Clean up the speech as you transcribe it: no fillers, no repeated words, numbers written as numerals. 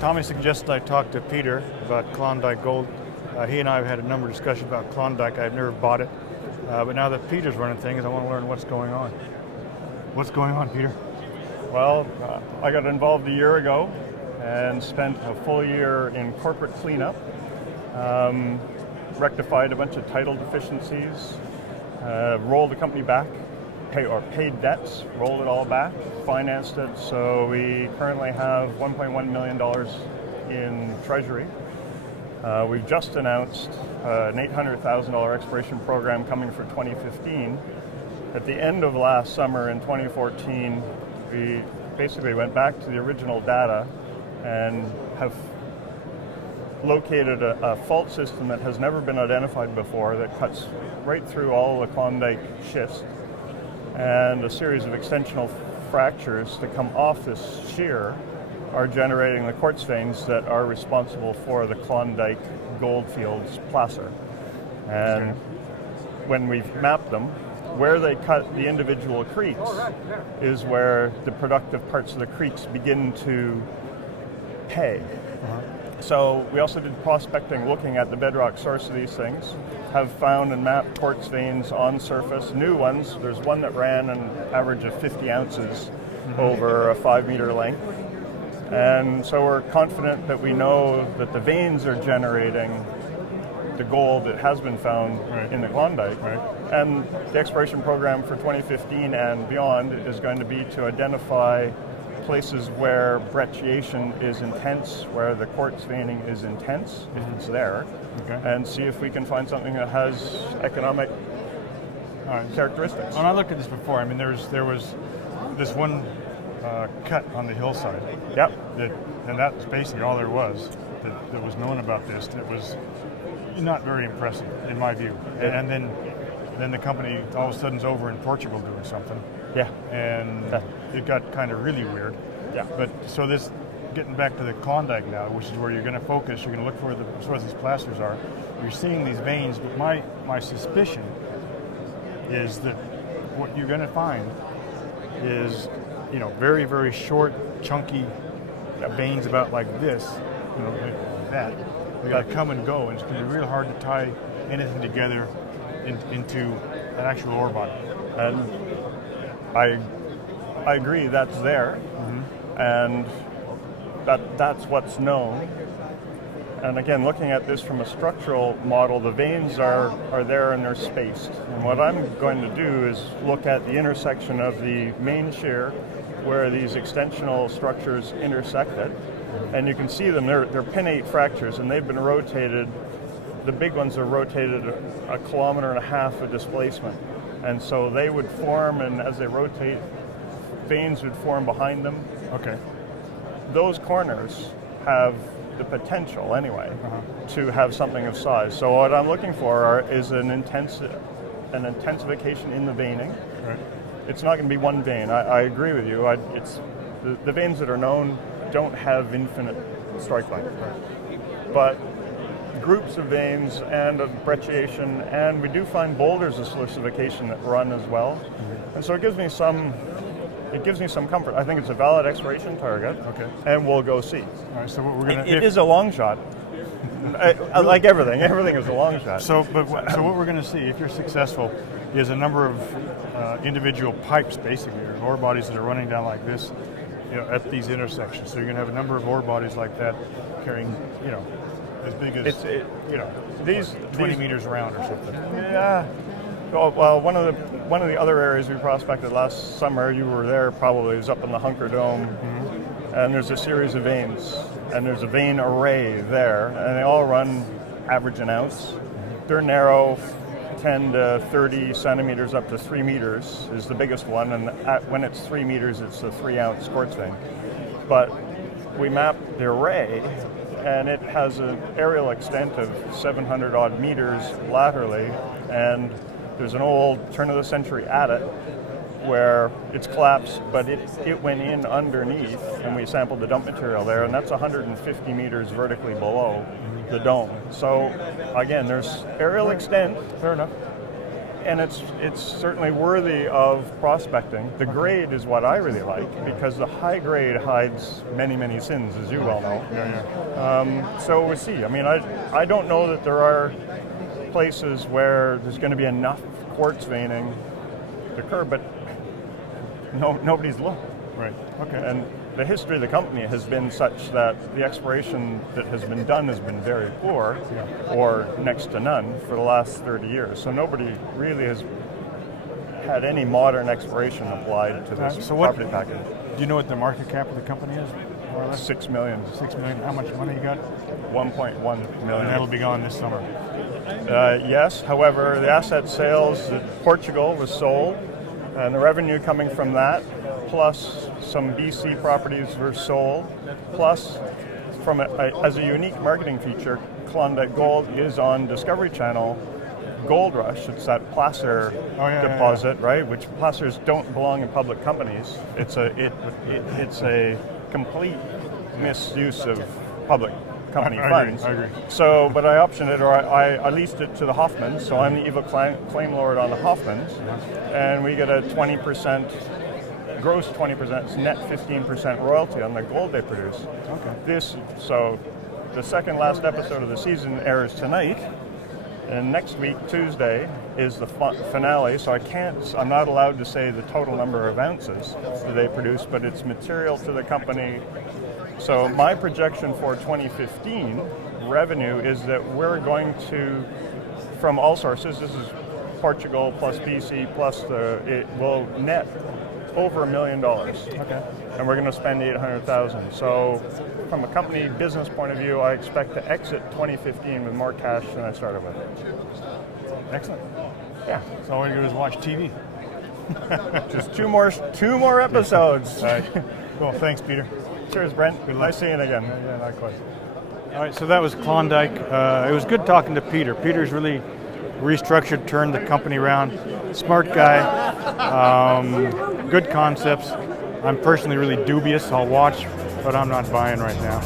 Tommy suggested I talk to Peter about Klondike Gold. He and I have had a number of discussions about Klondike. I've never bought it. But now that Peter's running things, I want to learn what's going on. What's going on, Peter? Well, I got involved a year ago and spent a full year in corporate cleanup, rectified a bunch of title deficiencies, rolled the company back, paid debts, rolled it all back, financed it, so we currently have $1.1 million in treasury. We've just announced an $800,000 exploration program coming for 2015. At the end of last summer in 2014, we basically went back to the original data and have located a fault system that has never been identified before that cuts right through all the Klondike schist, and a series of extensional fractures that come off this shear are generating the quartz veins that are responsible for the Klondike goldfields placer. And when we've mapped them, where they cut the individual creeks is where the productive parts of the creeks begin to pay. So we also did prospecting looking at the bedrock source of these things, have found and mapped quartz veins on surface, new ones. There's one that ran an average of 50 ounces over a 5-meter length. And so we're confident that we know that the veins are generating the gold that has been found in the Klondike. And the exploration program for 2015 and beyond is going to be to identify places where brecciation is intense, where the quartz veining is intense, if it's there, and see if we can find something that has economic characteristics. When I looked at this before, I mean, there was this one cut on the hillside. Yep. And that's basically all there was that was known about this. It was not very impressive, in my view. And then the company all of a sudden is over in Portugal doing something. Yeah. And it got kind of really weird. Yeah. But so this, getting back to the Klondike now, which is where you're going to focus, you're going to look for where the source of these plasters are. You're seeing these veins, but my suspicion is that what you're going to find is, very, very short, chunky veins about like this, like that. They're going to come and go, and it's going to be real hard to tie anything together into an actual ore body. And I agree that's there, and that's what's known. And again, looking at this from a structural model, the veins are there and they're spaced. And what I'm going to do is look at the intersection of the main shear where these extensional structures intersected. And you can see them, they're pinnate fractures, and they've been rotated. The big ones are rotated 1.5 kilometers of displacement. And so they would form, and as they rotate, veins would form behind them. Okay. Those corners have the potential, anyway, to have something of size. So what I'm looking for is an intensification in the veining. Right. It's not going to be one vein. I agree with you. It's the veins that are known don't have infinite strike length. But groups of veins and of brecciation, and we do find boulders of silicification that run as well. And so it gives me some comfort. I think it's a valid exploration target. Okay. And we'll go see. All right, so what we're going to... It is a long shot. Like everything is a long shot. So what we're going to see, if you're successful, is a number of individual pipes, basically, or ore bodies that are running down like this, at these intersections. So you're going to have a number of ore bodies like that carrying, as big as, these 20 meters around or something. Yeah. Well, one of the other areas we prospected last summer, you were there probably, is up in the Hunker Dome, and there's a series of veins, and there's a vein array there, and they all run average an ounce. They're narrow, 10 to 30 centimeters up to 3 meters is the biggest one, and when it's 3 meters, it's a 3-ounce quartz vein. But we mapped the array, and it has an aerial extent of 700 odd meters laterally, and there's an old turn-of-the-century adit where it's collapsed, but it went in underneath, and we sampled the dump material there, and that's 150 meters vertically below the dome. So again, there's aerial extent, fair enough, and it's certainly worthy of prospecting. The grade is what I really like, because the high grade hides many, many sins, as you well know. So we'll see. I mean, I don't know that there are places where there's going to be enough quartz veining to occur, but nobody's looked. Right. Okay. And the history of the company has been such that the exploration that has been done has been very poor, or next to none, for the last 30 years. So nobody really has had any modern exploration applied to this property package. Do you know what the market cap of the company is? More or less? $6 million. $6 million. How much money you got? 1.1 million. And that'll be gone this summer. Yes. However, the asset sales that Portugal was sold, and the revenue coming from that, plus some BC properties were sold, plus from as a unique marketing feature, Klondike Gold is on Discovery Channel. Gold Rush, it's that placer deposit, right? Which placers don't belong in public companies. It's a complete misuse of public company funds. I agree. So, but I optioned it, or I leased it to the Hoffmans. So I'm the evil claim lord on the Hoffmans, and we get a 20%. Gross 20%, net 15% royalty on the gold they produce. Okay. So the second last episode of the season airs tonight, and next week, Tuesday, is the finale. So I'm not allowed to say the total number of ounces that they produce, but it's material to the company. So my projection for 2015 revenue is that we're going to, from all sources, this is Portugal plus BC plus it will net over $1 million. Okay. And we're going to spend $800,000. So from a company business point of view, I expect to exit 2015 with more cash than I started with. Excellent. Yeah. So all you do is watch TV. Just two more episodes. All right. Cool. Thanks, Peter. Cheers, Brent. Good nice seeing you again. Yeah, likewise. All right, so that was Klondike. It was good talking to Peter. Peter's really restructured, turned the company around. Smart guy, good concepts. I'm personally really dubious. I'll watch, but I'm not buying right now.